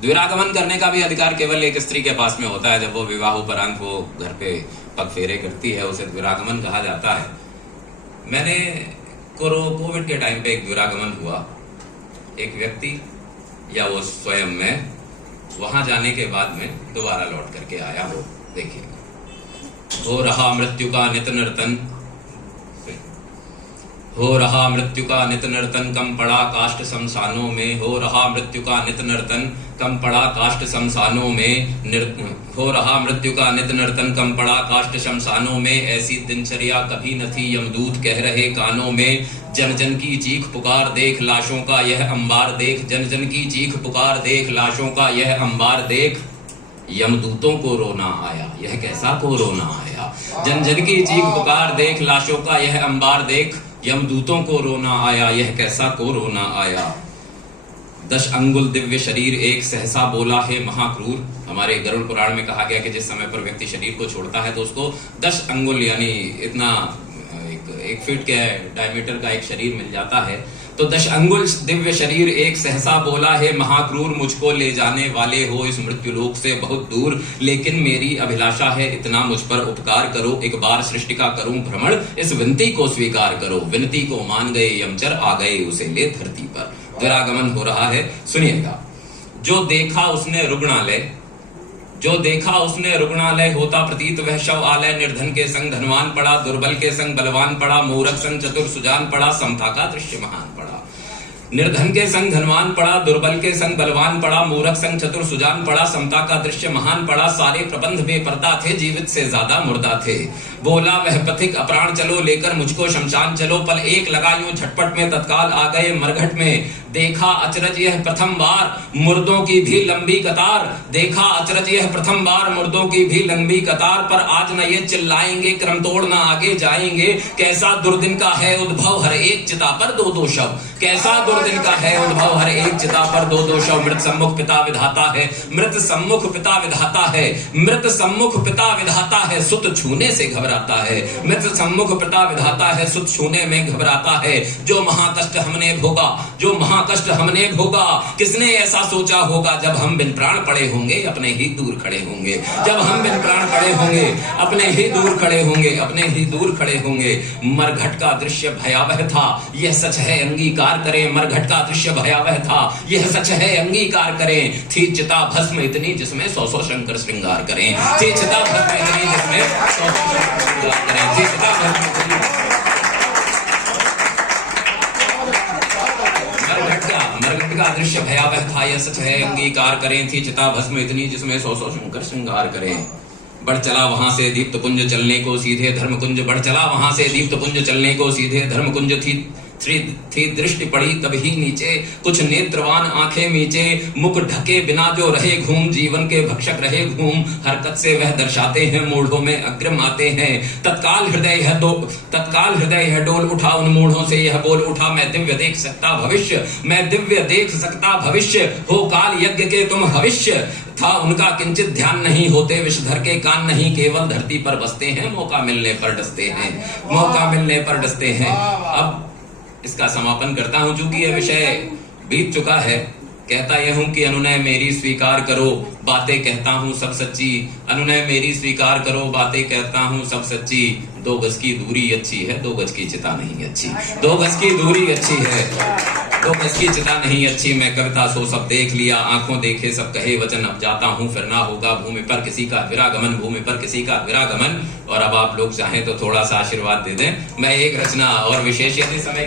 द्विरागमन करने का भी अधिकार केवल एक स्त्री के पास में होता है। जब वो विवाहोपरांत वो घर पे पग फेरे करती है, उसे द्विरागमन कहा जाता है। मैंने कोविड के टाइम पे एक द्विरागमन हुआ। एक व्यक्ति या वो स्वयं में वहां जाने के बाद में दोबारा लौट करके आया हो। देखिए, हो रहा मृत्यु का नित नर्तन, हो रहा मृत्यु का नित नर्तन, कम पड़ा काष्ठ शमशानों में। हो रहा मृत्यु का नित नर्तन, कम पड़ा काष्ठ शमशानों में। हो रहा मृत्यु का नित नर्तन, कम पड़ा काष्ठ शमशानों में। ऐसी दिनचर्या कभी न थी, यमदूत कह रहे कानों में। जन जन की चीख पुकार देख, लाशों का यह अंबार देख। जन जन की चीख पुकार देख, लाशों का यह अंबार देख। यमदूतों को रोना आया, यह कैसा को रोना आया। जन जन की चीख पुकार देख, लाशों का यह अंबार देख। यमदूतों को रोना आया, यह कैसा को रोना आया। 10 अंगुल दिव्य शरीर एक सहसा बोला है महाक्रूर। हमारे गरुड़ पुराण में कहा गया कि जिस समय पर व्यक्ति शरीर को छोड़ता है तो उसको 10 अंगुल यानी इतना एक फीट के डायमीटर का एक शरीर मिल जाता है। तो 10 अंगुल दिव्य शरीर एक सहसा बोला है महाक्रूर। मुझको ले जाने वाले हो इस मृत्युलोक से बहुत दूर। लेकिन मेरी अभिलाषा है इतना, मुझ पर उपकार करो। एक बार सृष्टि का करूं भ्रमण, इस विनती को स्वीकार करो। विनती को मान गए यमचर, आ गए उसे ले धरती पर। द्विरागमन हो रहा है, सुनिएगा। जो देखा उसने रुग्णालय, जो देखा उसने रुग्णालय, होता प्रतीत वह शव आलय। निर्धन के संग धनवान पड़ा, दुर्बल के संग बलवान पड़ा। मूर्ख संग चतुर सुजान पड़ा, समता का दृश्य महान पड़ा। निर्धन के संग धनवान पड़ा, दुर्बल के संग बलवान पड़ा। मूर्ख संग चतुर सुजान पड़ा, समता का दृश्य महान पड़ा। सारे प्रबंध बेपर्दा थे, जीवित से ज्यादा मुर्दा थे। बोला वह पथिक अप्राण चलो, लेकर मुझको शमशान चलो। पल एक लगा यूं झटपट में, तत्काल आ गए मरघट में। देखा अचरज यह प्रथम बार, मुर्दों की भी लंबी कतार। देखा अचरज यह प्रथम बार, मुर्दों की भी लंबी कतार। पर आज न ये चिल्लाएंगे, क्रम तोड़ न आगे जाएंगे। कैसा दुर्दिन का है उद्भव, हर एक चिता पर 2-2 शव। कैसा दुर्दिन का है उद्भव, हर एक चिता पर 2-2 शव। मृत सम्मुख पिता विधाता है, मृत सम्मुख पिता विधाता है। मृत सम्मुख पिता विधाता है, सुत छूने से घबराता है। मृत सम्मुख पिता विधाता है, सुत छूने में घबराता है। जो महाकष्ट हमने भोगा, जो महाकष्ट हमने भोगा, किसने ऐसा सोचा होगा। जब हम बिन प्राण पड़े होंगे, अपने ही दूर खड़े होंगे। जब हम बिन प्राण पड़े होंगे, अपने ही दूर खड़े होंगे। अपने ही दूर खड़े होंगे। मरघट का दृश्य भयावह था, यह सच है अंगीकार करें। मरघट का दृश्य भयावह था, यह सच है अंगीकार करें। थी चिता भस्म इतनी, जिसमें 100 शंकर श्रृंगार करें। थी चिता भस्म इतनी, जिसमें 100 शंकर श्रृंगार करें। थी चिता भस्म इतनी। मरघट का दृश्य भयावह था, यह सच है अंगीकार करें। थी चिता भस्म इतनी, जिसमें 100 शंकर श्रृंगार करें। बढ़ चला वहां से दीप्त पुंज चलने को सीधे धर्म कुंज। बढ़ चला वहां से दीप्त पुंज चलने को सीधे धर्म कुंज। थी दृष्टि पड़ी तभी नीचे, कुछ नेत्रवान आंखें मीचे। मुख ढके बिना जो रहे घूम, जीवन के भक्षक रहे घूम। हरकत से वह दर्शाते हैं, मूढ़ों में अग्रम आते हैं। तत्काल हृदय है डोल उठा, उन मूढ़ों से यह बोल उठा। मैं दिव्य देख सकता भविष्य, मैं दिव्य देख सकता भविष्य। हो काल यज्ञ के तुम भविष्य। था उनका किंचित ध्यान नहीं, होते विषधर के कान नहीं। केवल धरती पर बसते हैं, मौका मिलने पर डसते हैं। मौका मिलने पर डसते हैं। अब इसका समापन करता हूं, चूंकि यह विषय बीत चुका है। कहता यह हूं कि अनुनय मेरी स्वीकार करो, बातें कहता हूं सब सच्ची। अनुनय मेरी स्वीकार करो, बातें कहता हूं सब सच्ची। 2 गज की दूरी अच्छी है, 2 गज की चिता नहीं अच्छी। 2 गज की दूरी अच्छी है, 2 गज की चिता नहीं अच्छी। मैं कविता सो सब देख लिया, आंखों देखे सब कहे वचन। अब जाता हूं, फिर ना होगा भूमि पर किसी का विरागमन। भूमि पर किसी का विरागमन। और अब आप लोग चाहें तो थोड़ा सा आशीर्वाद दे दें। मैं एक रचना और विशेष यदि समय